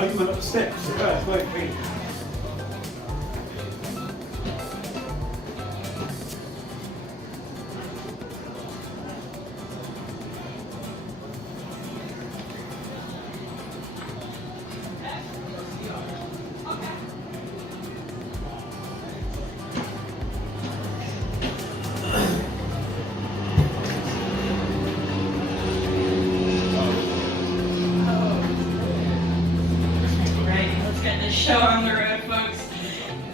Oh, you went up the steps. Oh, great. Show on the road, folks.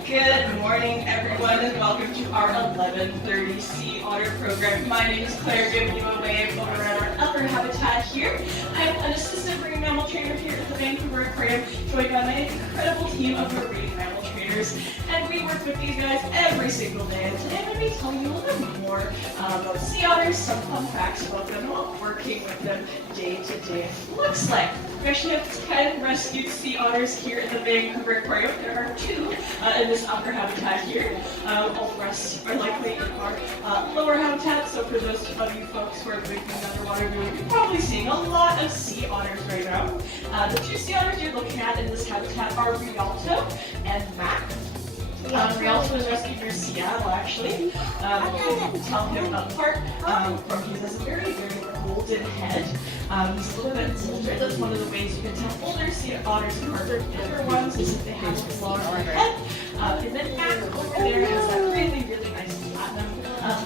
Good morning, everyone, and welcome to our 11:30 Sea Otter program. My name is Claire, giving you a wave over at our upper habitat here. I'm an assistant marine mammal trainer here at the Vancouver Aquarium, joined by my incredible team of marine mammal trainers, and we work with these guys every single day. And today I'm going to be telling you a little bit more about sea otters, some fun facts about them, what working with them day to day looks like. We actually have 10 rescued sea otters here at the Vancouver Aquarium. There are 2 in this upper habitat here. All the rest are likely in our lower habitat. So for those of you folks who are drinking underwater, you're probably seeing a lot of sea otters right now. The 2 sea otters you're looking at in this habitat are Rialto and Mac. Rialto was rescued near Seattle, actually. You can tell him apart from he has a very, very golden head. He's a little bit older. That's one of the ways you can tell older sea otters apart from younger ones is if they have a longer head. And then Mac over there has that really, really nice platinum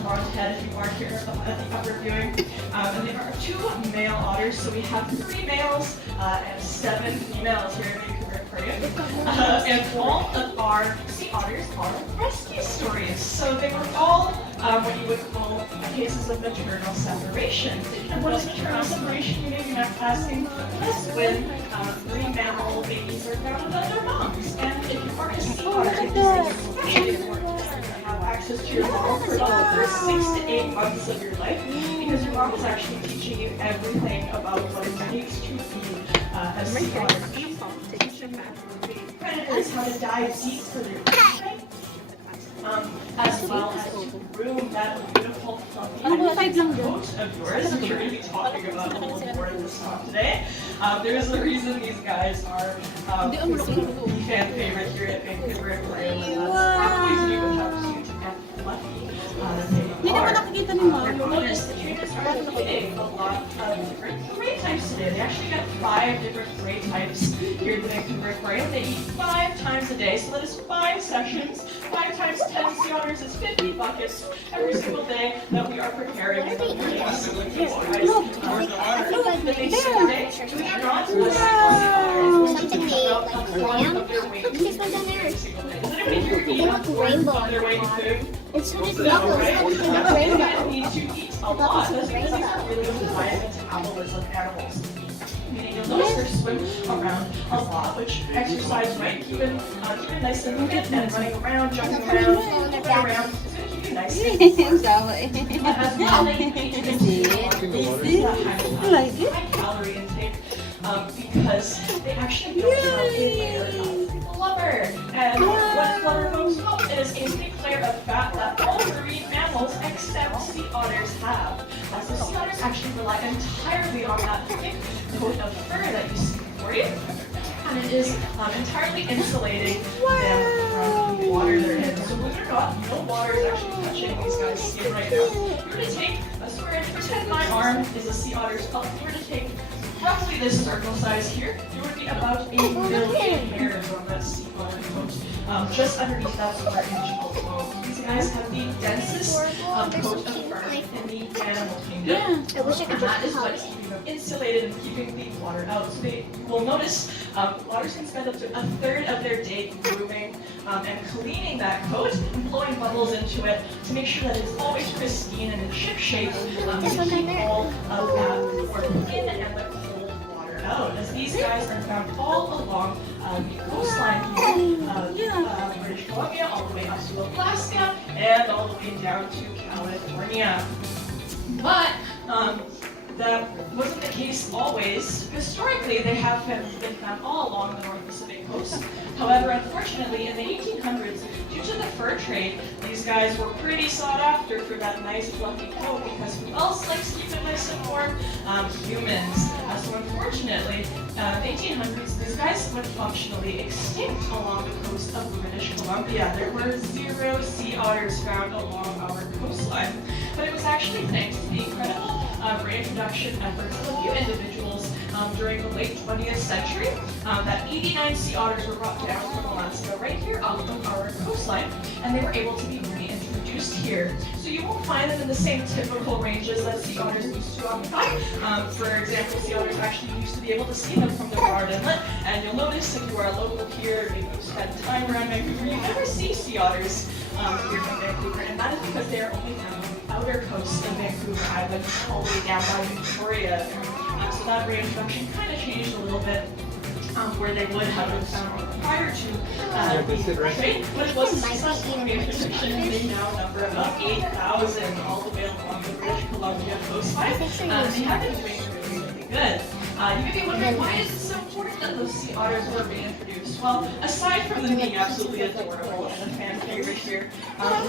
blonde head if you are here at the upper viewing. And there are 2 male otters, so we have 3 males and 7 females here in Vancouver Aquarium. And all of our sea otters are rescue stories. So they were all what you would call cases of maternal separation. And what is maternal separation? You may be asking, that's when marine mammal babies are found without their moms. And if you are a sea otter, it is especially important to have access to your mom for the first 6 to 8 months of your life, because your mom is actually teaching you everything about what it takes to be a sea otter. Predators, how to dive deep for their prey, as well as to groom that beautiful fluffy coat of yours, which we're going to be talking about a little more in this talk today. There is a reason these guys are fan favorite here at Vancouver Aquarium, and that's probably to do with how cute and fluffy they are. You'll notice the trainers are including a lot of different prey types today. They actually got 5 different prey types here at the Vancouver Aquarium. They eat 5 times a day, so that is 5 sessions. 5 times 10 sea otters is 50 buckets every single day that we are preparing for these guys. The basic day, we are not a single sea otter about a quarter of their weight every single day. Does anybody here eat a quarter of their weight in food? It's just yellow. It's like a rainbow. Need to eat a lot. That's because these are really high metabolism animals. Meaning you'll notice they swim around a lot, which exercise, right? Keeping nice and fit and running around, jumping around, moving around. It's going to keep you nice and fit. As well, they eat high calorie intake because they actually don't have a layer of blubber. And what's blubber, folks? Well, it is a thick layer of fat that all marine mammals except sea otters have. So sea otters actually rely entirely on that thick coat of fur that you see before you. And it is entirely insulating them from the water they're in. So believe it or not, no water is actually touching these guys' skin right now. If you were to take a square inch, pretend my arm is a sea otter's pelt. If you were to take roughly this circle size here, there would be about 8 million hairs on that sea otter coat. Just underneath that square inch of bone. These guys have the densest coat of fur in the animal kingdom. I wish I could And that is just what's keeping them insulated and keeping the water out. So you will notice otters can spend up to a third of their day grooming and cleaning that coat and blowing bubbles into it to make sure that it's always pristine and in ship shape to keep all of that warm in and the cold water out. As these guys are found all along the coastline here of British Columbia, all the way up to Alaska, and all the way down to California. But that wasn't the case always. Historically, they have been found all along the North Pacific coast. However, unfortunately, in the 1800s, due to the fur trade, they These guys were pretty sought after for that nice fluffy coat because who else likes to keep it nice and warm? Humans. So unfortunately, in the 1800s, these guys went functionally extinct along the coast of British Columbia. There were 0 sea otters found along our coastline. But it was actually thanks to the incredible reintroduction efforts of a few individuals during the late 20th century that 89 sea otters were brought down from Alaska right here off of our coastline, and they were able to be reintroduced here. So you won't find them in the same typical ranges that sea otters used to occupy. For example, sea otters actually used to be able to see them from the Broad Inlet, and you'll notice if you are local here, maybe you spend time around Vancouver, you never see sea otters here in Vancouver, and that is because they are only found on the outer coast of Vancouver Island, all the way down by Victoria. So that reintroduction kind of changed a little bit where they would have been found prior to the trade, but it was a successful reintroduction, and they now number about 8,000 all the way along the British Columbia coastline. They have been doing really, really good. You may be wondering, why is it so important that those sea otters were reintroduced? Well, aside from them being absolutely adorable and a fan favorite here,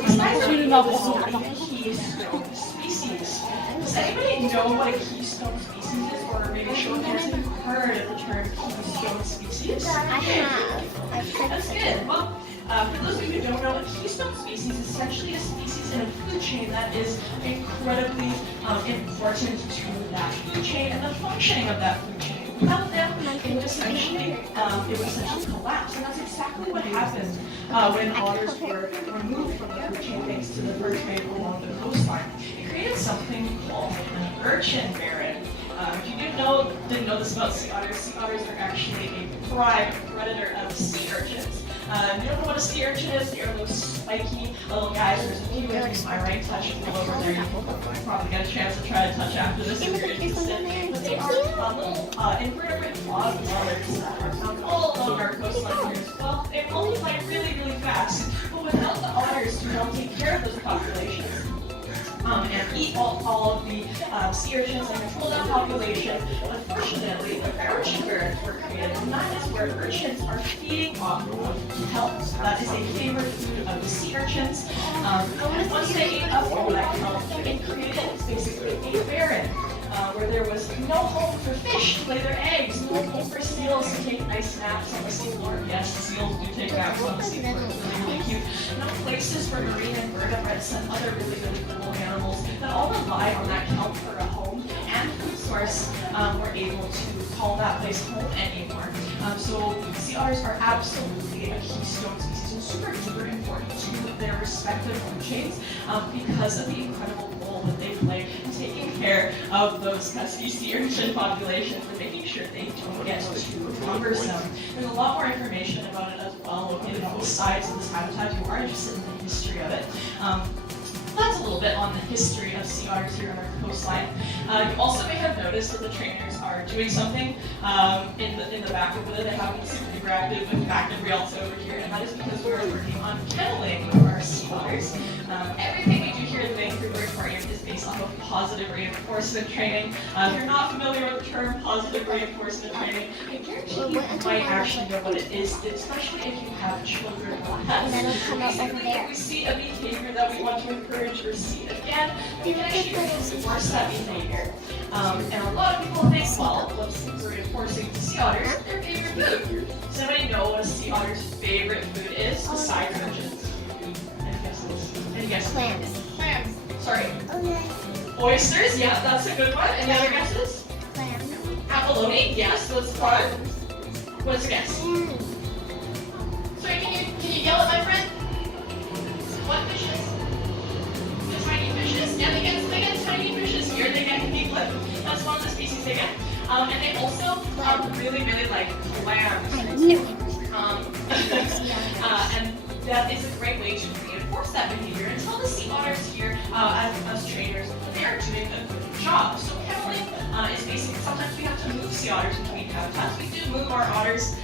these guys are keystone species. Does anybody know what a keystone species is, or maybe show of hands if you've heard of the term keystone species? I have. That's good. Well, for those of you who don't know, a keystone species is essentially a species in a food chain that is incredibly important to that food chain and the functioning of that food chain. Without them, it would essentially collapse, and that's exactly what happened when otters were removed from the food chain thanks to the fur trade along the coastline. It created something called an urchin barren. If you didn't know this about sea otters are actually a prime predator of sea urchins. You don't know what a sea urchin is? They are those spiky little guys. There's a few of them. My right touch will over there. You'll probably get a chance to try to touch after this if you're interested. But they are little invertebrate clawed dwellers that are found all along our coastline here as well. They multiply really, really fast. But without the otters to help take care of those populations, and eat all of the sea urchins and control that population, unfortunately, the urchin barrens were created, and that is where urchins are feeding off of kelp. That is a favorite food of the sea urchins. And once they ate up all that kelp, it created basically a barren. Where there was no home for fish to lay their eggs, no home for seals to take nice naps on the seafloor. Yes, seals do take naps on the seafloor, it's really, really cute. No places for marine invertebrates and other really, really cool animals that all rely on that kelp for a home and food source were able to call that place home anymore. So sea otters are absolutely a keystone species and super, super important to their respective food chains because of the incredible role that they play in taking care of those pesky sea urchin populations and making sure they don't get too cumbersome. There's a lot more information about it as well located on the sides of this habitat if you are interested in the history of it. That's a little bit on the history of sea otters here on our coastline. You also may have noticed that the trainers are doing something in the back over there. They haven't been super active with active realts over here, and that is because we are working on kenneling our sea otters. Everything we do here at the Vancouver Aquarium is based off of positive reinforcement training. If you're not familiar with the term positive reinforcement training, I guarantee you might actually know what it is, especially if you have children or pets. Basically, if we see a behavior that we want to encourage or see again, we can actually reinforce that behavior. And a lot of people think, well, what's reinforcing to sea otters? Their favorite food. Does anybody know what a sea otter's favorite food is besides urchins? Any guesses? Any guesses? Clams. Sorry. Okay. Oysters, yeah, that's a good one. Any other guesses? Clams. Abalone, yes, that's fun. What's a guess? Sorry, can you yell at my friend? What fishes? The tiny fishes? Yeah, they get tiny fishes here. They get big lip. That's one of the species they get. And they also really, really like clams. And that is a great way to reinforce that behavior and tell the sea otters here as trainers that they are doing a good job. So kenneling is basically, sometimes we have to move sea otters between habitats. We do move our otters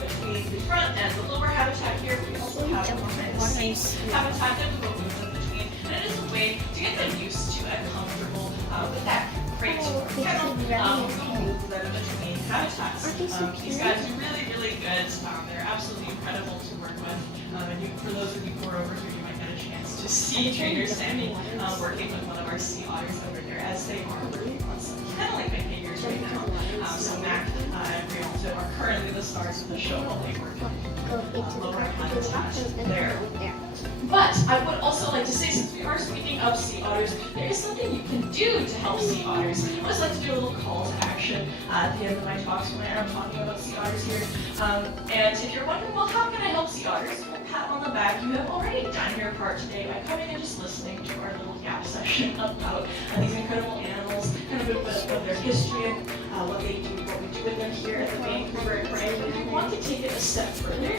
between the front and the lower habitat here. We also have a behind the scenes habitat that we will move them between. And it is a way to get them used to and comfortable with that great kennel move them between habitats. These guys are really, really good. They're absolutely incredible to work with. And for those of you who are over here, you might get a chance to sea trainer Sammy, working with one of our sea otters over there as they are working on some kind of like behaviors right now. So Mac and Rialto are currently the stars of the show while they work over at Untitled there. But I would also like to say, since we are speaking of sea otters, there is something you can do to help sea otters. I always like to do a little call to action at the end of my talks when I'm talking about sea otters here. And if you're wondering, well, how can I help sea otters? Well, pat on the back. You have already done your part today by coming and just listening to our little gap session about these incredible animals, kind of a bit of their history and what they do, what we do with them here at the Vancouver Aquarium. If you want to take it a step further,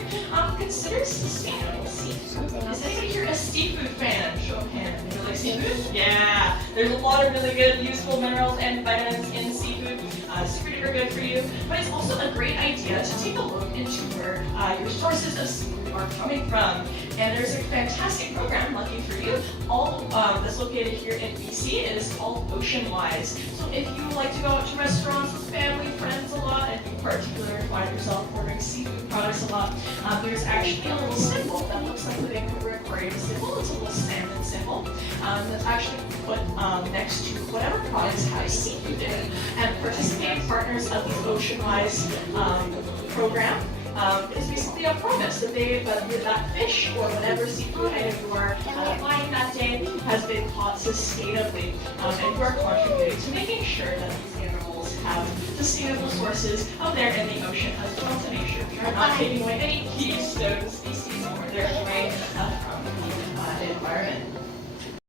consider sustainable seafood. Is anybody here a seafood fan? Show of hands. You like seafood? Yeah. There's a lot of really good, useful minerals and vitamins in seafood. Super duper good for you. But it's also a great idea to take a look into where your sources of seafood are coming from. And there's a fantastic program, lucky for you, all that's located here in BC. It is called Ocean Wise. So if you like to go out to restaurants with family, friends a lot, and in particular find yourself ordering seafood products a lot, there's actually a little symbol that looks like the Vancouver Aquarium symbol. It's a little salmon symbol that's actually put next to whatever products have seafood in it. And participating partners of the Ocean Wise program is basically a promise that that fish or whatever seafood item you are buying that day has been caught sustainably, and you are contributing to making sure that these animals have sustainable sources out there in the ocean as well, to make sure we are not taking away any key species